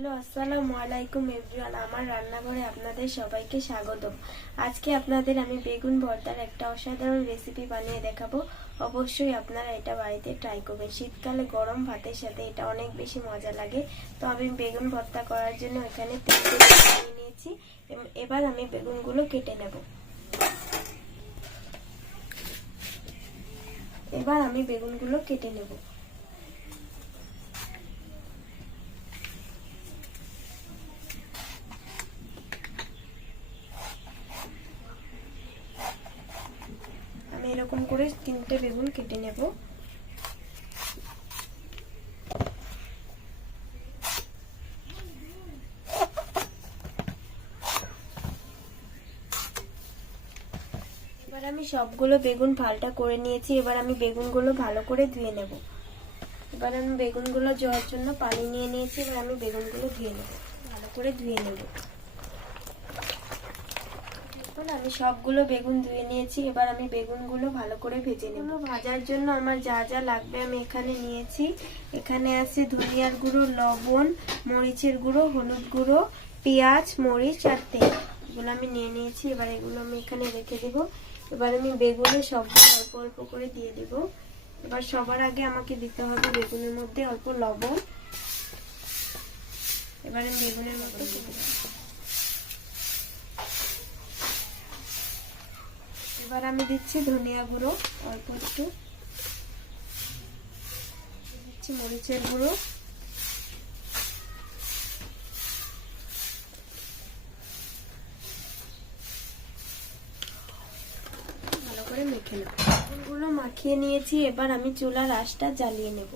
Hello, আসসালামু আলাইকুম everyone. আমার রান্নাঘরে আপনাদের সবাইকে স্বাগতম। আজকে আপনাদের আমি বেগুন ভর্তার একটা অসাধারণ রেসিপি বানিয়ে দেখাবো। অবশ্যই আপনারা এটা বাড়িতে ট্রাই করবেন। শীতকালে গরম ভাতের সাথে এটা অনেক বেশি মজা লাগে। তো আমি বেগুন ভর্তা করার জন্য এখানে তেল নিয়ে নিয়েছি। এবার আমি বেগুনগুলো কেটে নেব। আমি এরকম করে 3টে বেগুন কেটে নেব। এবার আমি সবগুলো বেগুন ফালটা করে নিয়েছি। এবার আমি বেগুনগুলো ভালো করে ধুয়ে নেব। এবার আমি বেগুনগুলো ধোয়ার জন্য পানি নিয়ে নিয়েছি। এবার আমি বেগুনগুলো ধুয়ে নেব, ভালো করে ধুয়ে নেব। আমি সবগুলো বেগুন ধুয়ে নিয়েছি। এবার আমি বেগুনগুলো ভালো করে ভেজে নেব। ভাজার জন্য আমার যা যা লাগবে আমি এখানে নিয়েছি। এখানে আছে ধনিয়ার গুঁড়ো, লবণ, মরিচের গুঁড়ো, হলুদ গুঁড়ো, পেঁয়াজ, মরিচ আর তেল। এগুলো আমি নিয়ে নিয়েছি। এবার এগুলো আমি এখানে রেখে দেব। এবার আমি বেগুনে সবগুলো অল্প অল্প করে দিয়ে দেব। এবার সবার আগে আমাকে দিতে হবে বেগুনের মধ্যে অল্প লবণ। এবার আমি বেগুনের মধ্যে দিয়ে দেব। এবার আমি দিচ্ছি ধনিয়া গুঁড়ো অল্প একটু, দিচ্ছি মরিচের গুঁড়ো, ভালো করে মেখে নেব। এগুলো মাখিয়ে নিয়েছি। এবার আমি চুলার আঁচটা জ্বালিয়ে নেব।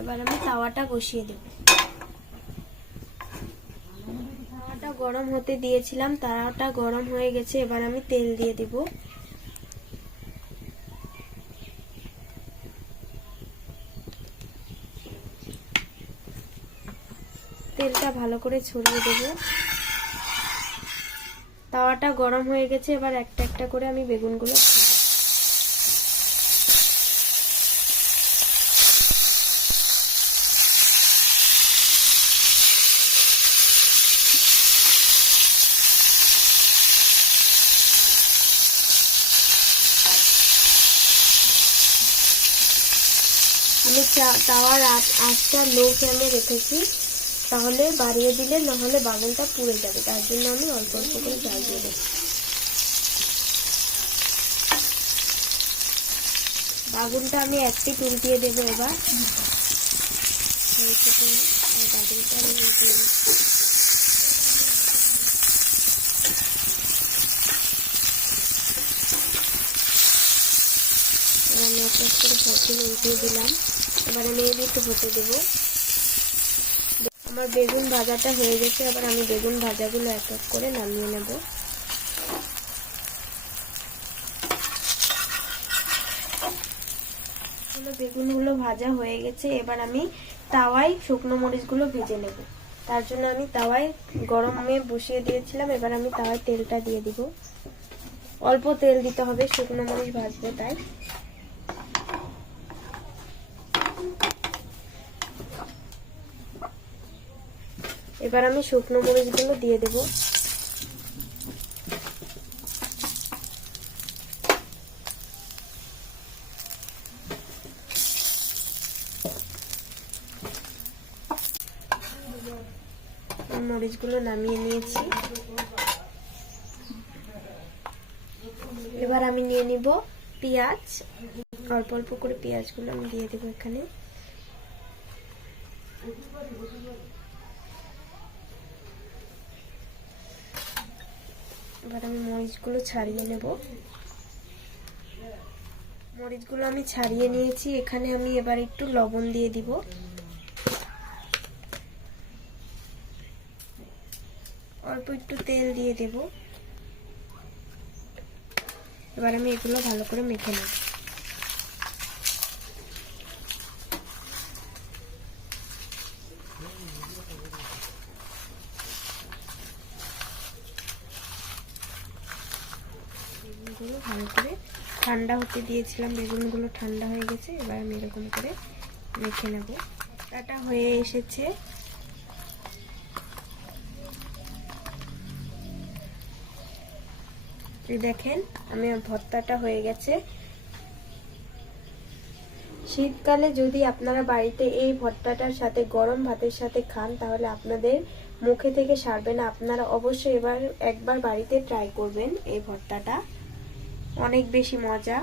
এবার আমি তাওয়াটা বসিয়ে দেব। তাওয়াটা গরম হতে দিয়েছিলাম, তাওয়াটা গরম হয়ে গেছে। এবার আমি তেল দিয়ে দেব। তেলটা ভালো করে ছড়িয়ে দেব। তাওয়াটা গরম হয়ে গেছে। এবার একটা একটা করে আমি বেগুনগুলো আমি তাওয়ার আঁচটা লো ফ্লেমে রেখেছি, তাহলে বাড়িয়ে দিলে নাহলে বাগুনটা পুড়ে যাবে। তার জন্য আমি অল্প অল্প করে জল দিয়ে দেব। বাগুনটা আমি একটি উল্টিয়ে দেব। এবার বাগুনটা আমি উল্টিয়ে দেব। আমি একটা করে সবগুলো উল্টিয়ে দিলাম। এবার আমি একটু হতে দেবো। আমার বেগুন ভাজাটা হয়ে গেছে। এবার আমি বেগুন ভাজাগুলো এক এক করে নামিয়ে নেব। বেগুনগুলো ভাজা হয়ে গেছে। এবার আমি তাওয়ায় শুকনো মরিচগুলো ভেজে নেব। তার জন্য আমি তাওয়ায় গরমে বসিয়ে দিয়েছিলাম। এবার আমি তাওয়ায় তেলটা দিয়ে দিব। অল্প তেল দিতে হবে, শুকনো মরিচ ভাজবো তাই। এবার আমি শুকনো মরিচগুলো দিয়ে দেব। মরিচগুলো নামিয়ে নিয়েছি। এবার আমি নিয়ে নিব পেঁয়াজ। অল্প অল্প করে পেঁয়াজগুলো আমি দিয়ে দেব এখানে। এবার আমি মরিচগুলো ছাড়িয়ে নেব। মরিচগুলো আমি ছাড়িয়ে নিয়েছি। এখানে আমি এবার একটু লবণ দিয়ে দিব। অল্প একটু তেল দিয়ে দেব। এবার আমি এগুলো ভালো করে মেখে নেব। ভালো করে ঠান্ডা হতে দিয়েছিলাম, বেগুনগুলো ঠান্ডা হয়ে গেছে। এবার আমি এরকম করে মেখে নেব। ভর্তাটা হয়ে এসেছে। দেখেন আমার ভর্তাটা হয়ে গেছে। শীতকালে যদি আপনারা বাড়িতে এই ভর্তাটার সাথে গরম ভাতের সাথে খান তাহলে আপনাদের মুখে থেকে সারবে না। আপনারা অবশ্যই একবার বাড়িতে ট্রাই করবেন এই ভর্তাটা, অনেক বেশি মজা।